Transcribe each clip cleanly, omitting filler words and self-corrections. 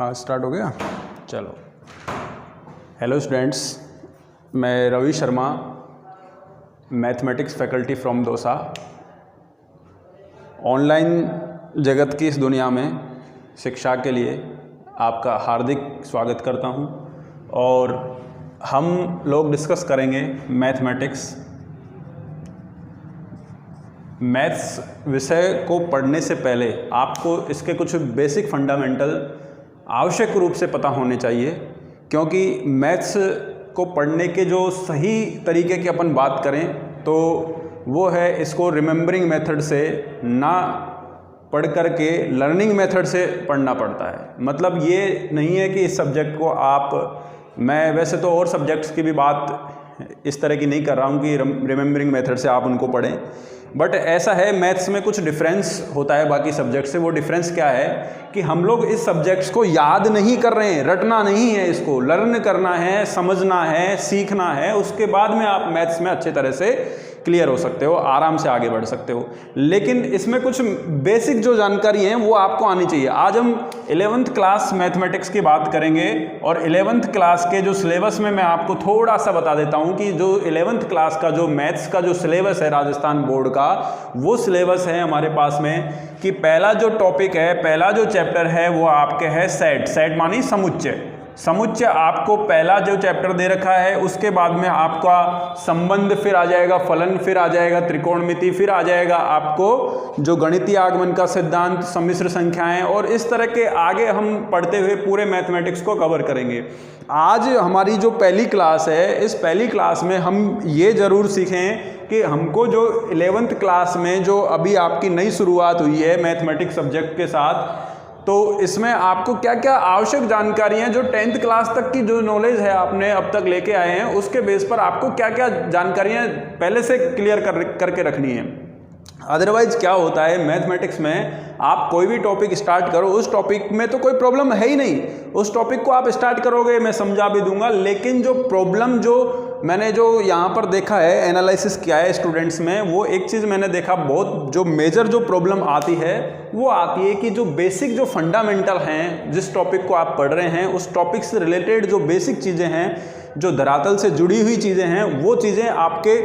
हाँ, स्टार्ट हो गया। चलो, हेलो स्टूडेंट्स, मैं Ravi Sharma, mathematics faculty from Dausa. Online जगत की इस दुनिया में शिक्षा के लिए आपका हार्दिक स्वागत करता हूं और हम लोग डिस्कस करेंगे मैथमेटिक्स। मैथ्स विषय को पढ़ने से पहले आपको इसके कुछ बेसिक फंडामेंटल आवश्यक रूप से पता होने चाहिए, क्योंकि मैथ्स को पढ़ने के जो सही तरीके की अपन बात करें तो वो है इसको रिमेंबरिंग मेथड से ना पढ़ कर के लर्निंग मेथड से पढ़ना पड़ता है। मतलब ये नहीं है कि इस सब्जेक्ट को मैं वैसे तो और सब्जेक्ट्स की भी बात इस तरह की नहीं कर रहा हूँ कि रिमेंबरिंग मेथड से आप उनको पढ़ें, बट ऐसा है मैथ्स में कुछ डिफरेंस होता है बाकी सब्जेक्ट से। वो डिफरेंस क्या है कि हम लोग इस सब्जेक्ट्स को याद नहीं कर रहे हैं, रटना नहीं है, इसको लर्न करना है, समझना है, सीखना है। उसके बाद में आप मैथ्स में अच्छे तरह से क्लियर हो सकते हो, आराम से आगे बढ़ सकते हो। लेकिन इसमें कुछ बेसिक जो जानकारी है वो आपको आनी चाहिए। आज हम 11th क्लास मैथमेटिक्स की बात करेंगे और 11th क्लास के जो सिलेबस में मैं आपको थोड़ा सा बता देता हूं कि जो 11th क्लास का जो मैथ्स का जो सिलेबस है राजस्थान बोर्ड का, वो सिलेबस है हमारे पास में कि पहला जो टॉपिक है, पहला जो चैप्टर है वो आपके है सेट। सेट मानी समुच्चय। समुच्चय आपको पहला जो चैप्टर दे रखा है, उसके बाद में आपका संबंध फिर आ जाएगा, फलन फिर आ जाएगा, त्रिकोणमिति फिर आ जाएगा, आपको जो गणितीय आगमन का सिद्धांत, सम्मिश्र संख्याएं, और इस तरह के आगे हम पढ़ते हुए पूरे मैथमेटिक्स को कवर करेंगे। आज हमारी जो पहली क्लास है, इस पहली क्लास में हम ये जरूर सीखें कि हमको जो 11th क्लास में जो अभी आपकी नई शुरुआत हुई है मैथमेटिक्स सब्जेक्ट के साथ, तो इसमें आपको क्या क्या आवश्यक जानकारी हैं, जो 10th क्लास तक की जो नॉलेज है आपने अब तक लेके आए हैं, उसके बेस पर आपको क्या क्या जानकारियां पहले से क्लियर करके रखनी है। अदरवाइज क्या होता है मैथमेटिक्स में, आप कोई भी टॉपिक स्टार्ट करो, उस टॉपिक में तो कोई प्रॉब्लम है ही नहीं, उस टॉपिक को आप स्टार्ट करोगे, मैं समझा भी दूंगा, लेकिन जो प्रॉब्लम जो मैंने जो यहाँ पर देखा है, एनालिसिस किया है स्टूडेंट्स में, वो एक चीज़ मैंने देखा, बहुत जो मेजर जो प्रॉब्लम आती है वो आती है कि जो बेसिक जो फंडामेंटल हैं, जिस टॉपिक को आप पढ़ रहे हैं उस टॉपिक से रिलेटेड जो बेसिक चीज़ें हैं, जो धरातल से जुड़ी हुई चीज़ें हैं, वो चीज़ें आपके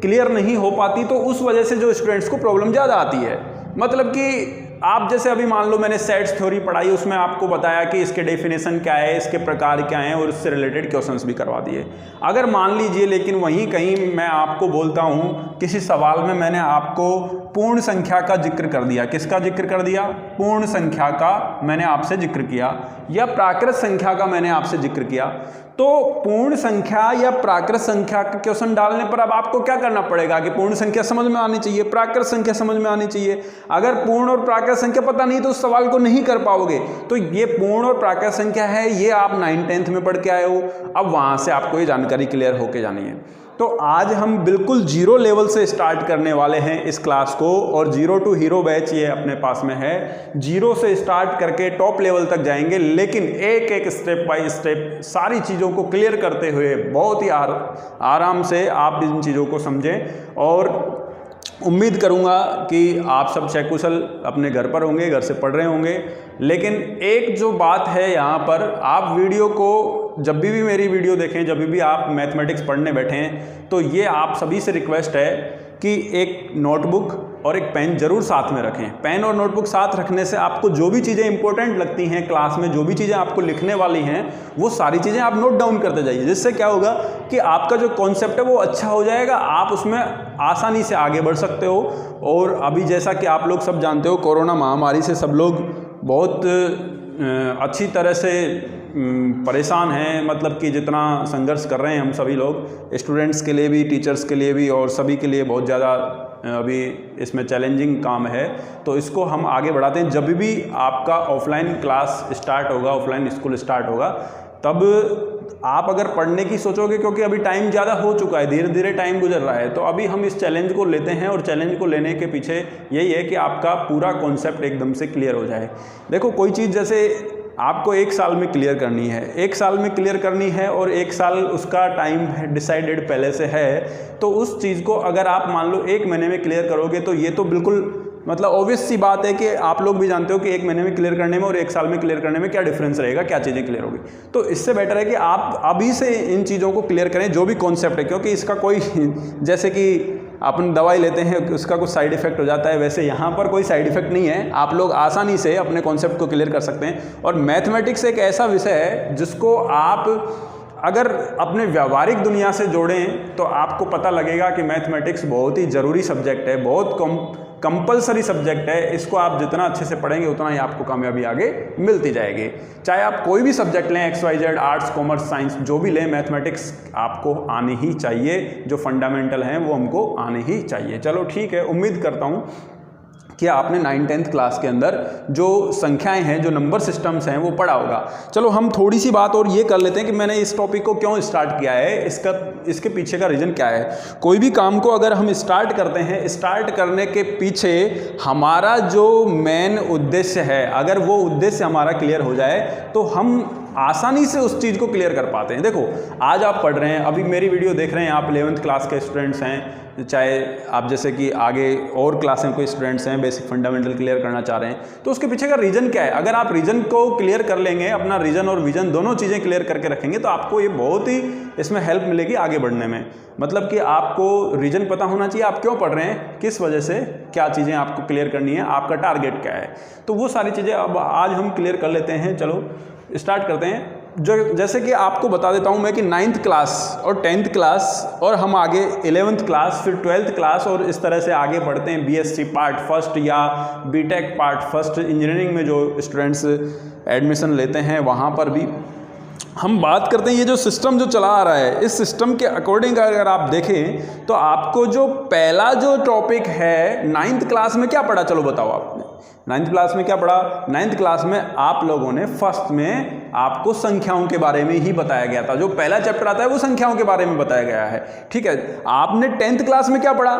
क्लियर नहीं हो पाती, तो उस वजह से जो स्टूडेंट्स को प्रॉब्लम ज़्यादा आती है। मतलब कि आप जैसे अभी मान लो मैंने सेट्स थ्योरी पढ़ाई, उसमें आपको बताया कि इसके डेफिनेशन क्या है, इसके प्रकार क्या हैं, और उससे रिलेटेड क्वेश्चंस भी करवा दिए। अगर मान लीजिए लेकिन वहीं कहीं मैं आपको बोलता हूँ, किसी सवाल में मैंने आपको पूर्ण संख्या का जिक्र कर दिया, किसका जिक्र कर दिया, पूर्ण संख्या का मैंने आपसे जिक्र किया, या प्राकृत संख्या का मैंने आपसे जिक्र किया, तो पूर्ण संख्या या प्राकृत संख्या का क्वेश्चन डालने पर अब आपको क्या करना पड़ेगा कि पूर्ण संख्या समझ में आनी चाहिए, प्राकृत संख्या समझ में आनी चाहिए। अगर पूर्ण और प्राकृत संख्या पता नहीं तो उस सवाल को नहीं कर पाओगे। तो ये पूर्ण और प्राकृत संख्या है, ये आप 9th-10th में पढ़ के आए हो, अब वहां से आपको ये जानकारी क्लियर होके जानी है। तो आज हम बिल्कुल जीरो लेवल से स्टार्ट करने वाले हैं इस क्लास को, और जीरो टू हीरो बैच ये अपने पास में है। जीरो से स्टार्ट करके टॉप लेवल तक जाएंगे, लेकिन एक एक स्टेप बाय स्टेप सारी चीज़ों को क्लियर करते हुए बहुत ही आराम से आप इन चीज़ों को समझें। और उम्मीद करूंगा कि आप सब सकुशल अपने घर पर होंगे, घर से पढ़ रहे होंगे। लेकिन एक जो बात है यहाँ पर, आप वीडियो को जब भी मेरी वीडियो देखें, जब भी आप मैथमेटिक्स पढ़ने बैठें, तो ये आप सभी से रिक्वेस्ट है कि एक नोटबुक और एक पेन जरूर साथ में रखें। पेन और नोटबुक साथ रखने से आपको जो भी चीज़ें इंपॉर्टेंट लगती हैं क्लास में, जो भी चीज़ें आपको लिखने वाली हैं, वो सारी चीज़ें आप नोट डाउन करते जाइए। जिससे क्या होगा कि आपका जो कॉन्सेप्ट है वो अच्छा हो जाएगा, आप उसमें आसानी से आगे बढ़ सकते हो। और अभी जैसा कि आप लोग सब जानते हो, कोरोना महामारी से सब लोग बहुत अच्छी तरह से परेशान हैं। मतलब कि जितना संघर्ष कर रहे हैं हम सभी लोग, स्टूडेंट्स के लिए भी, टीचर्स के लिए भी, और सभी के लिए बहुत ज़्यादा अभी इसमें चैलेंजिंग काम है। तो इसको हम आगे बढ़ाते हैं। जब भी आपका ऑफलाइन क्लास स्टार्ट होगा, ऑफलाइन स्कूल स्टार्ट होगा, तब आप अगर पढ़ने की सोचोगे, क्योंकि अभी टाइम ज़्यादा हो चुका है, धीरे धीरे टाइम गुजर रहा है, तो अभी हम इस चैलेंज को लेते हैं। और चैलेंज को लेने के पीछे यही है कि आपका पूरा कॉन्सेप्ट एकदम से क्लियर हो जाए। देखो, कोई चीज़ जैसे आपको 1 साल में क्लियर करनी है, 1 साल में क्लियर करनी है, और 1 साल उसका टाइम डिसाइडेड पहले से है, तो उस चीज़ को अगर आप मान लो 1 महीने में क्लियर करोगे, तो ये तो बिल्कुल मतलब ऑब्वियस सी बात है कि आप लोग भी जानते हो कि 1 महीने में क्लियर करने में और 1 साल में क्लियर करने में क्या डिफरेंस रहेगा, क्या चीज़ें क्लियर होगी। तो इससे बेटर है कि आप अभी से इन चीज़ों को क्लियर करें, जो भी कॉन्सेप्ट है, क्योंकि इसका कोई जैसे कि अपन दवाई लेते हैं उसका कुछ साइड इफेक्ट हो जाता है, वैसे यहाँ पर कोई साइड इफेक्ट नहीं है। आप लोग आसानी से अपने कॉन्सेप्ट को क्लियर कर सकते हैं। और मैथमेटिक्स एक ऐसा विषय है जिसको आप अगर अपने व्यावहारिक दुनिया से जोड़ें तो आपको पता लगेगा कि मैथमेटिक्स बहुत ही ज़रूरी सब्जेक्ट है, बहुत कंपलसरी सब्जेक्ट है। इसको आप जितना अच्छे से पढ़ेंगे उतना ही आपको कामयाबी आगे मिलती जाएगी। चाहे आप कोई भी सब्जेक्ट लें, XYZ, आर्ट्स, कॉमर्स, साइंस, जो भी लें, मैथमेटिक्स आपको आनी ही चाहिए। जो फंडामेंटल हैं वो हमको आने ही चाहिए। चलो ठीक है, उम्मीद करता हूँ कि आपने 9th-10th क्लास के अंदर जो संख्याएं हैं, जो नंबर सिस्टम्स हैं, वो पढ़ा होगा। चलो हम थोड़ी सी बात और ये कर लेते हैं कि मैंने इस टॉपिक को क्यों स्टार्ट किया है, इसके पीछे का रीज़न क्या है। कोई भी काम को अगर हम स्टार्ट करते हैं, स्टार्ट करने के पीछे हमारा जो मेन उद्देश्य है, अगर वो उद्देश्य हमारा क्लियर हो जाए तो हम आसानी से उस चीज़ को क्लियर कर पाते हैं। देखो, आज आप पढ़ रहे हैं, अभी मेरी वीडियो देख रहे हैं, आप 11th क्लास के स्टूडेंट्स हैं, चाहे आप जैसे कि आगे और क्लास में कोई स्टूडेंट्स हैं, बेसिक फंडामेंटल क्लियर करना चाह रहे हैं, तो उसके पीछे का रीज़न क्या है। अगर आप रीज़न को क्लियर कर लेंगे, अपना रीज़न और विजन दोनों चीज़ें क्लियर करके रखेंगे, तो आपको ये बहुत ही इसमें हेल्प मिलेगी आगे बढ़ने में। मतलब कि आपको रीज़न पता होना चाहिए, आप क्यों पढ़ रहे हैं, किस वजह से, क्या चीज़ें आपको क्लियर करनी है, आपका टारगेट क्या है। तो वो सारी चीज़ें अब आज हम क्लियर कर लेते हैं। चलो स्टार्ट करते हैं। जैसे कि आपको बता देता हूं मैं कि 9th क्लास और 10th क्लास और हम आगे 11th क्लास, फिर 12th क्लास, और इस तरह से आगे बढ़ते हैं। BSc पार्ट फर्स्ट या BTech पार्ट फर्स्ट, इंजीनियरिंग में जो स्टूडेंट्स एडमिशन लेते हैं वहाँ पर भी हम बात करते हैं। ये जो सिस्टम जो चला आ रहा है, इस सिस्टम के अकॉर्डिंग अगर आप देखें तो आपको जो पहला जो टॉपिक है 9th क्लास में क्या पढ़ा, चलो बताओ आपने 9th क्लास में क्या पढ़ा। 9th क्लास में आप लोगों ने फर्स्ट में आपको संख्याओं के बारे में ही बताया गया था। जो पहला चैप्टर आता है वो संख्याओं के बारे में बताया गया है, ठीक है। आपने 10th क्लास में क्या पढ़ा,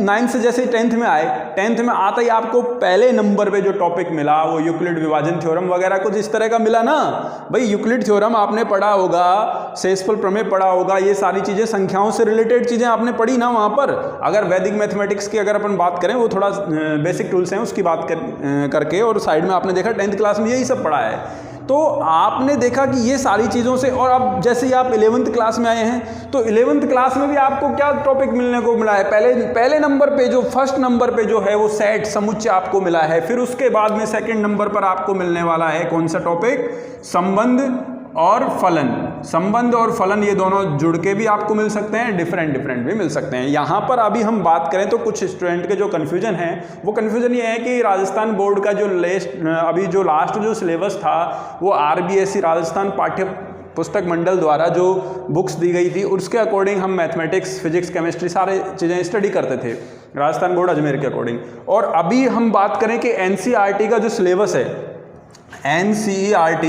9th से जैसे 10th में आए, 10th में आता ही आपको पहले नंबर पे जो टॉपिक मिला वो यूक्लिड विभाजन थ्योरम वगैरह कुछ इस तरह का मिला ना। भाई यूक्लिड थ्योरम आपने पढ़ा होगा, शेषफल प्रमेय पढ़ा होगा, ये सारी चीज़ें संख्याओं से रिलेटेड चीज़ें आपने पढ़ी ना वहाँ पर। अगर वैदिक मैथमेटिक्स की अगर अपन बात करें, वो थोड़ा बेसिक टूल्स हैं उसकी बात करके, और साइड में आपने देखा 10th क्लास में यही सब पढ़ा है। तो आपने देखा कि ये सारी चीज़ों से, और अब जैसे ही आप 11th क्लास में आए हैं तो 11th क्लास में भी आपको क्या टॉपिक मिलने को मिला है। पहले नंबर पे जो फर्स्ट नंबर पे जो है वो सेट समुच्चय आपको मिला है। फिर उसके बाद में सेकंड नंबर पर आपको मिलने वाला है कौन सा टॉपिक, संबंध और फलन। संबंध और फलन ये दोनों जुड़ के भी आपको मिल सकते हैं, डिफरेंट भी मिल सकते हैं। यहाँ पर अभी हम बात करें तो कुछ स्टूडेंट के जो कन्फ्यूजन है, वो कन्फ्यूजन ये है कि राजस्थान बोर्ड का जो अभी जो लास्ट जो सिलेबस था वो RBSE राजस्थान पाठ्य पुस्तक मंडल द्वारा जो बुक्स दी गई थी उसके अकॉर्डिंग हम मैथमेटिक्स, फिजिक्स, केमिस्ट्री सारे चीज़ें स्टडी करते थे राजस्थान बोर्ड अजमेर के अकॉर्डिंग। और अभी हम बात करें कि NCERT का जो सिलेबस है, NCERT,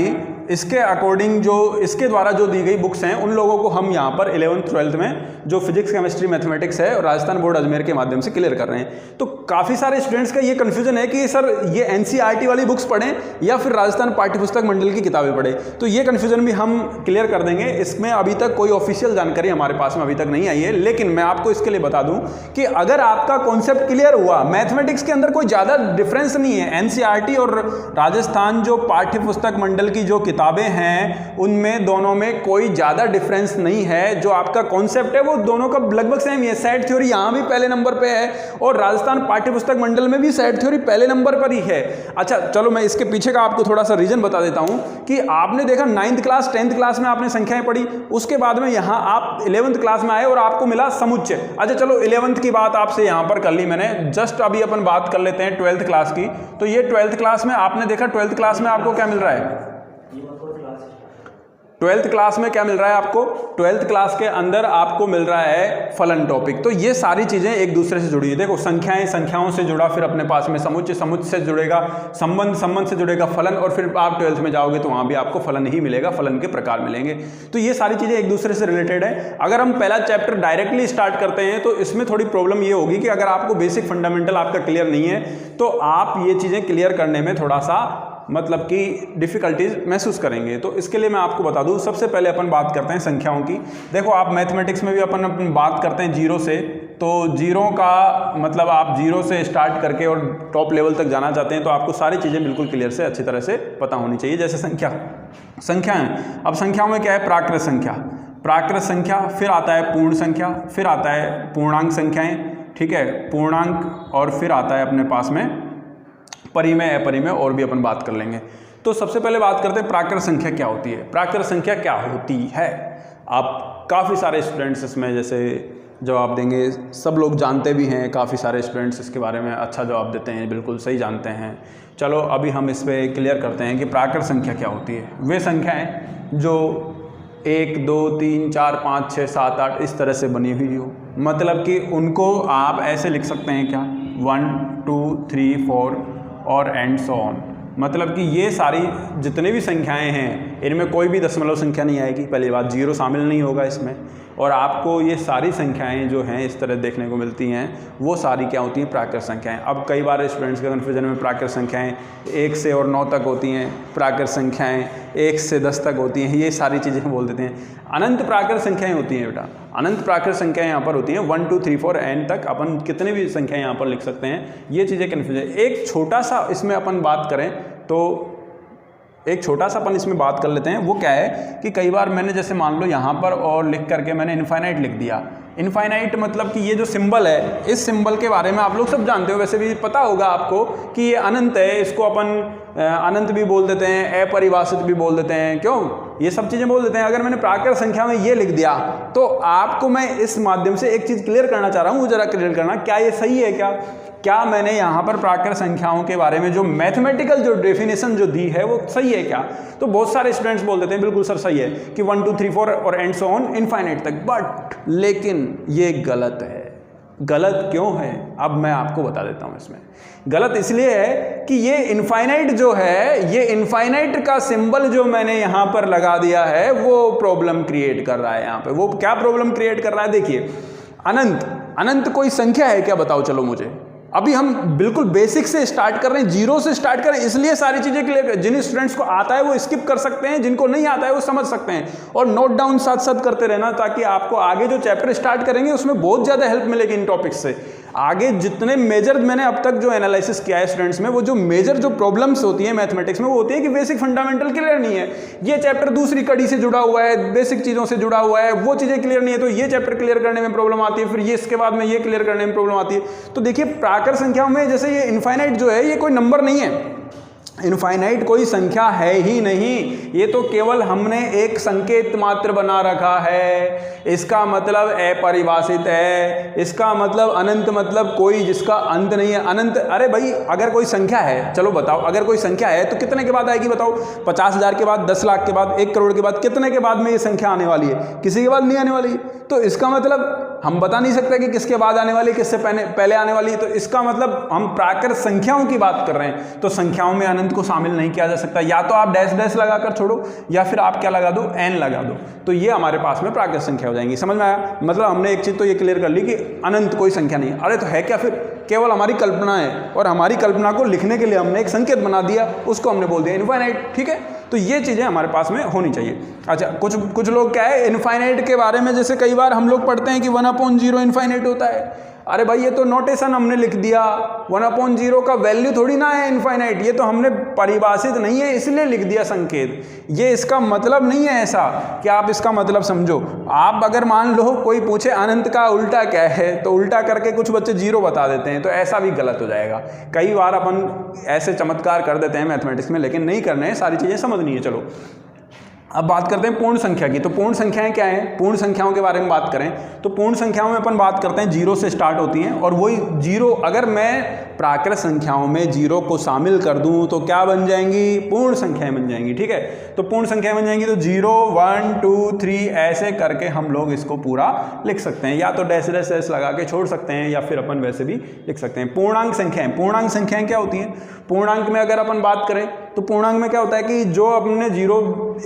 इसके अकॉर्डिंग जो इसके द्वारा जो दी गई बुक्स हैं उन लोगों को हम यहाँ पर 11th 12th में जो फिजिक्स, केमिस्ट्री, मैथमेटिक्स है और राजस्थान बोर्ड अजमेर के माध्यम से क्लियर कर रहे हैं। तो काफ़ी सारे स्टूडेंट्स का ये कन्फ्यूजन है कि सर ये NCERT वाली बुक्स पढ़ें या फिर राजस्थान पाठ्यपुस्तक मंडल की किताबें पढ़ें। तो ये कन्फ्यूजन भी हम क्लियर कर देंगे। इसमें अभी तक कोई ऑफिशियल जानकारी हमारे पास में अभी तक नहीं आई है, लेकिन मैं आपको इसके लिए बता दूं कि अगर आपका कॉन्सेप्ट क्लियर हुआ, मैथमेटिक्स के अंदर कोई ज़्यादा डिफरेंस नहीं है। NCERT और राजस्थान जो पाठ्यपुस्तक मंडल की जो किताबें हैं उनमें दोनों में कोई ज़्यादा डिफरेंस नहीं है। जो आपका कॉन्सेप्ट है वो दोनों का लगभग सेम ही है। सेट थ्योरी यहाँ भी पहले नंबर पे है और राजस्थान पाठ्यपुस्तक मंडल में भी सेट थ्योरी पहले नंबर पर ही है। अच्छा चलो मैं इसके पीछे का आपको थोड़ा सा रीजन बता देता हूँ कि आपने देखा 9th क्लास 10th क्लास में आपने संख्याएं पढ़ी, उसके बाद में यहाँ आप 11th क्लास में आए और आपको मिला समुच्चय। अच्छा चलो 11th की बात आपसे यहाँ पर कर ली मैंने, जस्ट अभी अपन बात कर लेते हैं 12th क्लास की। तो ये 12th क्लास में आपने देखा 12th क्लास में आपको क्या मिल रहा है, 12th क्लास में क्या मिल रहा है आपको, 12th क्लास के अंदर आपको मिल रहा है फलन टॉपिक। तो ये सारी चीजें एक दूसरे से जुड़ी है। देखो संख्याएं संख्याओं से जुड़ा, फिर अपने पास में समुच्चय समुच्चय से जुड़ेगा, संबंध संबंध से जुड़ेगा फलन, और फिर आप 12th में जाओगे तो वहां भी आपको फलन ही मिलेगा, फलन के प्रकार मिलेंगे। तो ये सारी चीजें एक दूसरे से रिलेटेड है। अगर हम पहला चैप्टर डायरेक्टली स्टार्ट करते हैं तो इसमें थोड़ी प्रॉब्लम ये होगी कि अगर आपको बेसिक फंडामेंटल आपका क्लियर नहीं है तो आप ये चीजें क्लियर करने में थोड़ा सा मतलब कि डिफ़िकल्टीज महसूस करेंगे। तो इसके लिए मैं आपको बता दूं, सबसे पहले अपन बात करते हैं संख्याओं की। देखो आप मैथमेटिक्स में भी अपन बात करते हैं जीरो से तो जीरो का मतलब आप जीरो से स्टार्ट करके और टॉप लेवल तक जाना चाहते हैं तो आपको सारी चीज़ें बिल्कुल क्लियर से अच्छी तरह से पता होनी चाहिए। जैसे संख्याएं, अब संख्याओं में क्या है, प्राकृत संख्या, प्राकृत संख्या, फिर आता है पूर्ण संख्या, फिर आता है पूर्णांक संख्याएं, ठीक है, पूर्णांक, और फिर आता है अपने पास में परिमेय, अपरिमेय, और भी अपन बात कर लेंगे। तो सबसे पहले बात करते हैं प्राकृत संख्या क्या होती है। प्राकृत संख्या क्या होती है, आप काफ़ी सारे स्टूडेंट्स इसमें जैसे जवाब देंगे, सब लोग जानते भी हैं, काफ़ी सारे स्टूडेंट्स इसके बारे में अच्छा जवाब देते हैं, बिल्कुल सही जानते हैं। चलो अभी हम इस पर क्लियर करते हैं कि प्राकृत संख्या क्या होती है। वे संख्याएं जो 1 2 3 4 5 6 7 8 इस तरह से बनी हुई हो, मतलब कि उनको आप ऐसे लिख सकते हैं क्या, 1 2 3 4 और एंड सो ऑन, मतलब कि ये सारी जितने भी संख्याएं हैं इनमें कोई भी दशमलव संख्या नहीं आएगी, पहली बात, जीरो शामिल नहीं होगा इसमें, और आपको ये सारी संख्याएं जो हैं इस तरह देखने को मिलती हैं, वो सारी क्या होती हैं, प्राकृत संख्याएं। अब कई बार स्टूडेंट्स के कन्फ्यूजन में प्राकृत संख्याएं 1 से और 9 तक होती हैं, प्राकृत संख्याएं 1 से 10 तक होती हैं, ये सारी चीज़ें बोल देते हैं। अनंत प्राकृत संख्याएं होती हैं बेटा, अनंत प्राकृत संख्याएं यहाँ पर होती हैं, 1 2 3 4 एन तक अपन कितने भी संख्याएं यहाँ पर लिख सकते हैं, ये चीज़ें कन्फ्यूजन। एक छोटा सा इसमें अपन बात करें तो एक छोटा सा अपन इसमें बात कर लेते हैं, वो क्या है कि कई बार मैंने जैसे मान लो यहाँ पर और लिख करके मैंने इनफाइनाइट लिख दिया। इनफाइनाइट मतलब कि ये जो सिंबल है, इस सिंबल के बारे में आप लोग सब जानते हो, वैसे भी पता होगा आपको कि ये अनंत है, इसको अपन अनंत भी बोल देते हैं, अपरिभाषित भी बोल देते हैं, क्यों, ये सब चीज़ें बोल देते हैं। अगर मैंने प्राकृत संख्या में ये लिख दिया तो आपको मैं इस माध्यम से एक चीज़ क्लियर करना चाह रहा हूँ, वो जरा क्लियर करना, क्या ये सही है, क्या मैंने यहाँ पर प्राकृत संख्याओं के बारे में जो मैथमेटिकल जो डेफिनेशन जो दी है वो सही है क्या। तो बहुत सारे स्टूडेंट्स बोल देते हैं बिल्कुल सर सही है कि 1 2 3 4 और एंड सो ऑन इनफाइनाइट तक, बट लेकिन ये गलत है। गलत क्यों है, अब मैं आपको बता देता हूँ। इसमें गलत इसलिए है कि ये इनफाइनाइट जो है, ये इनफाइनाइट का सिंबल जो मैंने यहाँ पर लगा दिया है वो प्रॉब्लम क्रिएट कर रहा है। यहाँ पे वो क्या प्रॉब्लम क्रिएट कर रहा है, देखिए, अनंत कोई संख्या है क्या, बताओ चलो मुझे। अभी हम बिल्कुल बेसिक से स्टार्ट कर रहे हैं, जीरो से स्टार्ट कर रहे हैं, इसलिए सारी चीज़ें क्लियर। जिन स्टूडेंट्स को आता है वो स्किप कर सकते हैं, जिनको नहीं आता है वो समझ सकते हैं, और नोट डाउन साथ साथ करते रहना, ताकि आपको आगे जो चैप्टर स्टार्ट करेंगे उसमें बहुत ज़्यादा हेल्प मिलेगी इन टॉपिक्स से। आगे जितने मेजर मैंने अब तक जो एनालिसिस किया है स्टूडेंट्स में, वो जो मेजर जो प्रॉब्लम्स होती है मैथमेटिक्स में, वो होती है कि बेसिक फंडामेंटल क्लियर नहीं है, ये चैप्टर दूसरी कड़ी से जुड़ा हुआ है, बेसिक चीज़ों से जुड़ा हुआ है, वो चीज़ें क्लियर नहीं है, तो ये चैप्टर क्लियर करने में प्रॉब्लम आती है, फिर ये इसके बाद में ये क्लियर करने में प्रॉब्लम आती है। तो देखिए, प्राकृत संख्याओं में जैसे ये इनफाइनाइट जो है, ये कोई नंबर नहीं है, इनफाइनाइट कोई संख्या है ही नहीं, ये तो केवल हमने एक संकेत मात्र बना रखा है। इसका मतलब अपरिभाषित है, इसका मतलब अनंत मतलब कोई जिसका अंत नहीं है। अनंत, अरे भाई अगर कोई संख्या है, चलो बताओ, अगर कोई संख्या है तो कितने के बाद आएगी बताओ, 50,000 के बाद, 10 लाख के बाद, 1 करोड़ के बाद, कितने के बाद में ये संख्या आने वाली है, किसी के बाद नहीं आने वाली। तो इसका मतलब हम बता नहीं सकते कि किसके बाद आने वाली, किससे पहले आने वाली। तो इसका मतलब हम प्राकृत संख्याओं की बात कर रहे हैं, तो संख्याओं में अनंत को शामिल नहीं किया जा सकता। या तो आप डैश डैश लगाकर छोड़ो, या फिर आप क्या लगा दो, एन लगा दो, तो ये हमारे पास में प्राकृत संख्या हो जाएंगी। समझ में आया? मतलब हमने एक चीज़ तो ये क्लियर कर ली कि अनंत कोई संख्या नहीं। अरे तो है क्या, फिर केवल हमारी कल्पना है, और हमारी कल्पना को लिखने के लिए हमने एक संकेत बना दिया, उसको हमने बोल दिया इनफाइनाइट। ठीक है, तो ये चीज़ें हमारे पास में होनी चाहिए। अच्छा, कुछ लोग क्या है, इनफाइनाइट के बारे में जैसे कई बार हम लोग पढ़ते हैं कि 1/0 इनफाइनाइट होता है। अरे भाई, ये तो नोटेशन हमने लिख दिया, 1/0 का वैल्यू थोड़ी ना है इनफाइनाइट, ये तो हमने परिभाषित नहीं है इसलिए लिख दिया संकेत। ये इसका मतलब नहीं है ऐसा कि आप इसका मतलब समझो। आप अगर मान लो कोई पूछे अनंत का उल्टा क्या है, तो उल्टा करके कुछ बच्चे 0 बता देते हैं, तो ऐसा भी गलत हो जाएगा। कई बार अपन ऐसे चमत्कार कर देते हैं मैथमेटिक्स में, लेकिन नहीं करने हैं, सारी चीज़ें समझनी है। चलो अब बात करते हैं पूर्ण संख्या की। तो पूर्ण संख्याएं क्या हैं, पूर्ण संख्याओं के बारे में बात करें तो पूर्ण संख्याओं में अपन बात करते हैं 0 से स्टार्ट होती हैं, और वही 0 अगर मैं प्राकृत संख्याओं में 0 को शामिल कर दूं तो क्या बन जाएंगी, पूर्ण संख्याएं बन जाएंगी। ठीक है, तो पूर्ण संख्याएं बन जाएंगी, तो 0 1 2 3 ऐसे करके हम लोग इसको पूरा लिख सकते हैं, या तो डैश डैश डैश लगा के छोड़ सकते हैं, या फिर अपन वैसे भी लिख सकते हैं। पूर्णांक संख्याएं, पूर्णांक संख्याएं क्या होती हैं, पूर्णांक में अगर अपन बात करें तो पूर्णांक में क्या होता है कि जो अपने 0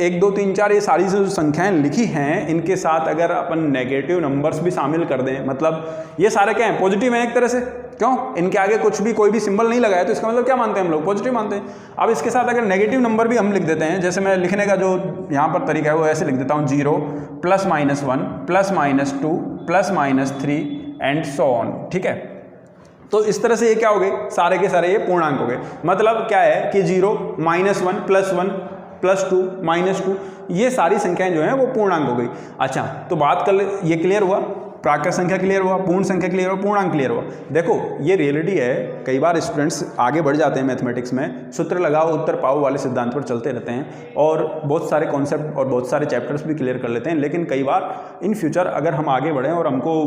1 2 3 4 ये सारी जो संख्याएं लिखी हैं, इनके साथ अगर अपन नेगेटिव नंबर्स भी शामिल कर दें, मतलब ये सारे क्या हैं, पॉजिटिव हैं एक तरह से। क्यों, इनके आगे कुछ भी कोई भी सिंबल नहीं लगाया, तो इसका मतलब क्या मानते हैं हम लोग, पॉजिटिव मानते हैं। अब इसके साथ अगर नेगेटिव नंबर भी हम लिख देते हैं, जैसे मैं लिखने का जो यहाँ पर तरीका है वो ऐसे लिख देता हूँ, 0 +-1 +-2 +-3 एंड सो ऑन। ठीक है, तो इस तरह से ये क्या हो गए, सारे के सारे ये पूर्णांक हो गए। मतलब क्या है कि 0, -1, +1, +2, -2, ये सारी संख्याएं जो हैं वो पूर्णांक हो गई। अच्छा, तो बात कर ले, ये क्लियर हुआ, प्राकृत संख्या क्लियर हुआ, पूर्ण संख्या क्लियर हुआ, पूर्णांक क्लियर हुआ। देखो ये रियलिटी है, कई बार स्टूडेंट्स आगे बढ़ जाते हैं मैथमेटिक्स में, सूत्र लगाओ उत्तर पाओ वाले सिद्धांत पर चलते रहते हैं और बहुत सारे कॉन्सेप्ट और बहुत सारे चैप्टर्स भी क्लियर कर लेते हैं। लेकिन कई बार इन फ्यूचर अगर हम आगे बढ़ें और हमको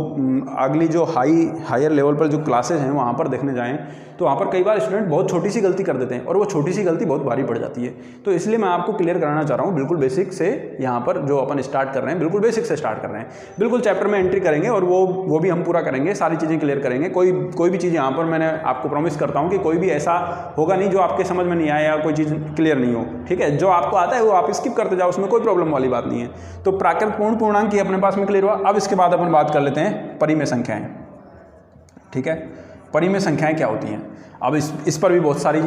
अगली जो हायर लेवल पर जो क्लासेज हैं वहाँ पर देखने जाएँ तो वहाँ पर कई बार स्टूडेंट बहुत छोटी सी गलती कर देते हैं और वो छोटी सी गलती बहुत भारी पड़ जाती है। तो इसलिए मैं आपको क्लियर कराना चाह रहा हूँ, बिल्कुल बेसिक से यहाँ पर जो अपन स्टार्ट कर रहे हैं, बिल्कुल बेसिक से स्टार्ट कर रहे हैं, बिल्कुल चैप्टर में एंट्री करेंगे और वो भी हम पूरा करेंगे, सारी चीज़ें क्लियर करेंगे। कोई भी चीज़ यहाँ पर मैंने आपको प्रॉमिस करता हूँ कि कोई भी ऐसा होगा नहीं जो आपके समझ में नहीं आया या कोई चीज़ क्लियर नहीं हो। ठीक है, जो आपको आता है वो आप स्किप करते जाओ, उसमें कोई प्रॉब्लम वाली बात नहीं है। तो प्राकृत पूर्ण पूर्णांक की अपने पास में क्लियर हुआ। अब इसके बाद अपन बात कर लेते हैं परिमेय संख्याएं। ठीक है, परिमेय संख्याएं क्या होती हैं। अब इस पर भी बहुत सारी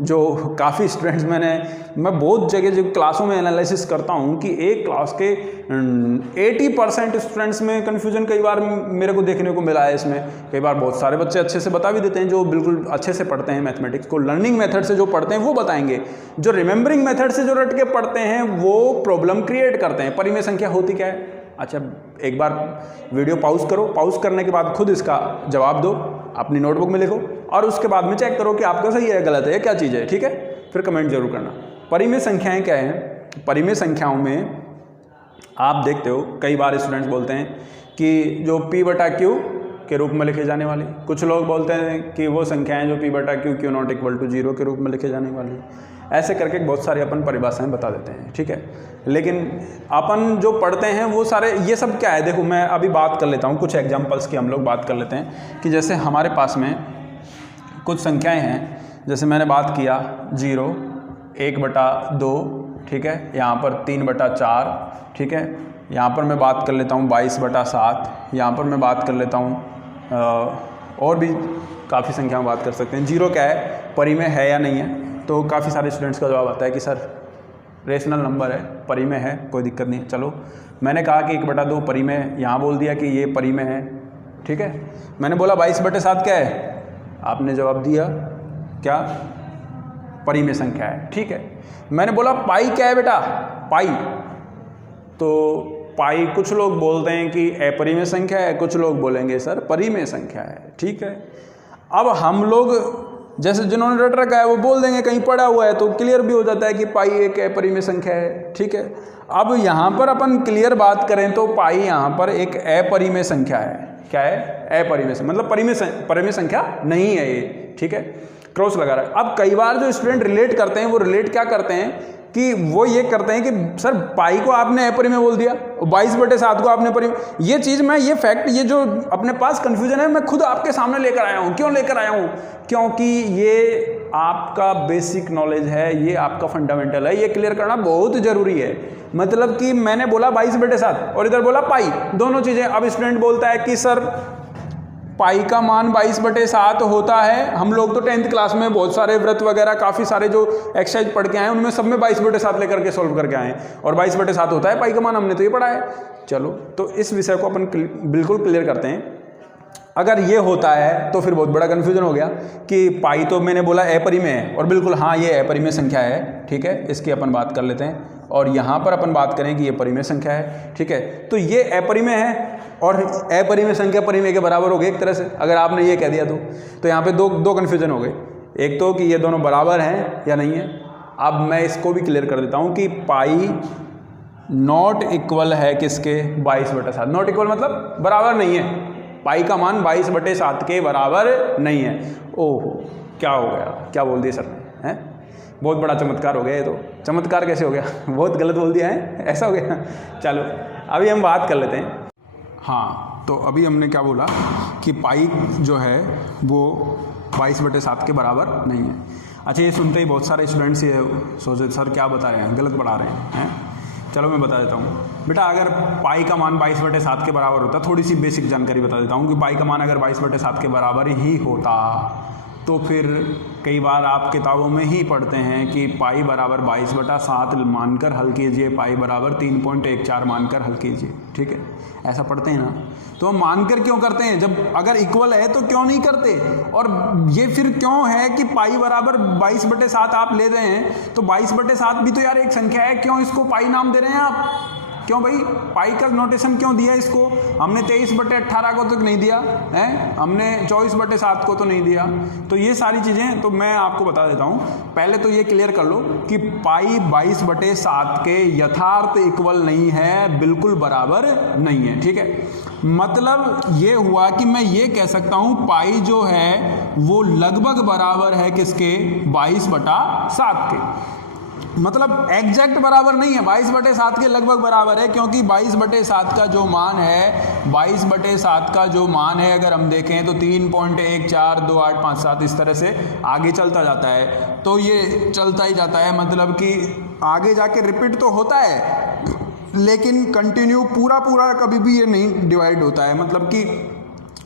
जो काफ़ी स्टूडेंट्स मैं बहुत जगह जो क्लासों में एनालिसिस करता हूँ कि एक क्लास के 80% स्टूडेंट्स में कन्फ्यूजन कई बार मेरे को देखने को मिला है। इसमें कई बार बहुत सारे बच्चे अच्छे से बता भी देते हैं, जो बिल्कुल अच्छे से पढ़ते हैं मैथमेटिक्स को, लर्निंग मेथड से जो पढ़ते हैं वो बताएंगे, जो रिमेंबरिंग मेथड से जो रट के पढ़ते हैं वो प्रॉब्लम क्रिएट करते हैं। परिमेय संख्या होती क्या है? अच्छा, एक बार वीडियो पॉज करो, पॉज करने के बाद खुद इसका जवाब दो, अपनी नोटबुक में लिखो और उसके बाद में चेक करो कि आपका सही है गलत है क्या चीज़ है। ठीक है, फिर कमेंट जरूर करना। परिमेय संख्याएं क्या हैं? परिमेय संख्याओं में आप देखते हो कई बार स्टूडेंट्स बोलते हैं कि जो P/Q के रूप में लिखे जाने वाली, कुछ लोग बोलते हैं कि वो संख्याएं जो P/Q Q ≠0 के रूप में लिखे जाने वाली, ऐसे करके बहुत सारी अपन परिभाषाएं बता देते हैं। ठीक है, लेकिन अपन जो पढ़ते हैं वो सारे ये सब क्या है, देखो मैं अभी बात कर लेता हूँ कुछ एग्जांपल्स की, हम लोग बात कर लेते हैं कि जैसे हमारे पास में कुछ संख्याएं हैं, जैसे मैंने बात किया 0, 1/2, ठीक है, यहाँ पर 3/4, ठीक है, यहाँ पर मैं बात कर लेता हूँ 22/7, यहाँ पर मैं बात कर लेता हूँ और भी काफ़ी संख्या में बात कर सकते हैं। 0 क्या है, परिमेय है या नहीं है? तो काफ़ी सारे स्टूडेंट्स का जवाब आता है कि सर रेशनल नंबर है, परिमेय है, कोई दिक्कत नहीं। चलो, मैंने कहा कि 1/2 परिमेय, यहाँ बोल दिया कि ये परिमेय है। ठीक है, मैंने बोला 22/7 क्या है, आपने जवाब दिया क्या, परिमेय संख्या है। ठीक है, मैंने बोला पाई क्या है बेटा, पाई, तो पाई कुछ लोग बोलते हैं कि अपरिमेय संख्या है, कुछ लोग बोलेंगे सर परिमेय संख्या है। ठीक है, अब हम लोग जैसे जिन्होंने रट रखा है वो बोल देंगे, कहीं पढ़ा हुआ है तो क्लियर भी हो जाता है कि पाई एक अपरिमेय संख्या है। ठीक है, अब यहाँ पर अपन क्लियर बात करें तो पाई यहाँ पर एक अपरिमेय संख्या है। क्या है? अपरिमेय संख्या, मतलब परिमेय संख्या नहीं है ये। ठीक है, क्रॉस लगा रहा है। अब कई बार जो स्टूडेंट रिलेट करते हैं वो रिलेट क्या करते हैं कि वो ये करते हैं कि सर पाई को आपने अपरिमेय बोल दिया, 22/7 को आपने परिमेय। ये चीज़ मैं ये फैक्ट, ये जो अपने पास कन्फ्यूजन है मैं खुद आपके सामने लेकर आया हूँ। क्यों लेकर आया हूँ? क्योंकि ये आपका बेसिक नॉलेज है, ये आपका फंडामेंटल है, ये क्लियर करना बहुत ज़रूरी है। मतलब कि मैंने बोला 22/7 और इधर बोला पाई, दोनों चीज़ें। अब स्टूडेंट बोलता है कि सर पाई का मान 22/7 होता है। हम लोग तो 10th क्लास में बहुत सारे व्रत वगैरह काफ़ी सारे जो एक्सरसाइज पढ़ के आए हैं उनमें सब में 22/7 लेकर के सॉल्व करके आए हैं और 22/7 होता है पाई का मान, हमने तो ये पढ़ा है। चलो, तो इस विषय को अपन बिल्कुल क्लियर करते हैं। अगर ये होता है तो फिर बहुत बड़ा कन्फ्यूजन हो गया कि पाई तो मैंने बोला अपरिमेय है और बिल्कुल हाँ ये अपरिमेय संख्या है। ठीक है, इसकी अपन बात कर लेते हैं और यहाँ पर अपन बात करें कि ये परिमेय संख्या है। ठीक है, तो ये अपरिमेय है और अपरिमेय संख्या परिमेय के बराबर हो गई एक तरह से, अगर आपने ये कह दिया तो यहाँ पे दो कन्फ्यूजन हो गए। एक तो कि ये दोनों बराबर हैं या नहीं है। अब मैं इसको भी क्लियर कर देता हूँ कि पाई नॉट इक्वल है किसके, 22/7। नॉट इक्वल मतलब बराबर नहीं है, पाई का मान 22/7 के बराबर नहीं है। ओहो, क्या हो गया, क्या बोल दिया सर ने, हैं? बहुत बड़ा चमत्कार हो गया ये तो। चमत्कार कैसे हो गया? बहुत गलत बोल दिया है, ऐसा हो गया। चलो, अभी हम बात कर लेते हैं। हाँ, तो अभी हमने क्या बोला कि पाई जो है वो 22/7 के बराबर नहीं है। अच्छा, ये सुनते ही बहुत सारे स्टूडेंट्स ये सोचे सर क्या बता रहे हैं, गलत पढ़ा रहे हैं। चलो मैं बता देता हूँ बेटा, अगर पाई का मान 22/7 के बराबर होता, थोड़ी सी बेसिक जानकारी बता देता हूँ कि पाई का मान अगर 22/7 के बराबर ही होता तो फिर कई बार आप किताबों में ही पढ़ते हैं कि पाई बराबर 22/7 मानकर हल कीजिए, पाई बराबर 3.14 मानकर हल कीजिए, ठीक है, ऐसा पढ़ते हैं ना। तो हम मानकर क्यों करते हैं? जब अगर इक्वल है तो क्यों नहीं करते? और ये फिर क्यों है कि पाई बराबर 22/7 आप ले रहे हैं, तो 22/7 भी तो यार एक संख्या है, क्यों इसको पाई नाम दे रहे हैं आप? क्यों भाई पाई का नोटेशन क्यों दिया इसको? हमने 23/18 को तो नहीं दिया है, हमने 24/7 को तो नहीं दिया। तो ये सारी चीज़ें तो मैं आपको बता देता हूँ। पहले तो ये क्लियर कर लो कि पाई 22/7 के यथार्थ इक्वल नहीं है, बिल्कुल बराबर नहीं है, ठीक है। मतलब ये हुआ कि मैं ये कह सकता हूँ पाई जो है वो लगभग बराबर है किसके? 22/7 के। मतलब एग्जैक्ट बराबर नहीं है, 22/7 के लगभग बराबर है, क्योंकि 22/7 का जो मान है, 22/7 का जो मान है अगर हम देखें तो 3.142857 इस तरह से आगे चलता जाता है। तो ये चलता ही जाता है, मतलब कि आगे जाके रिपीट तो होता है लेकिन कंटिन्यू पूरा कभी भी ये नहीं डिवाइड होता है, मतलब कि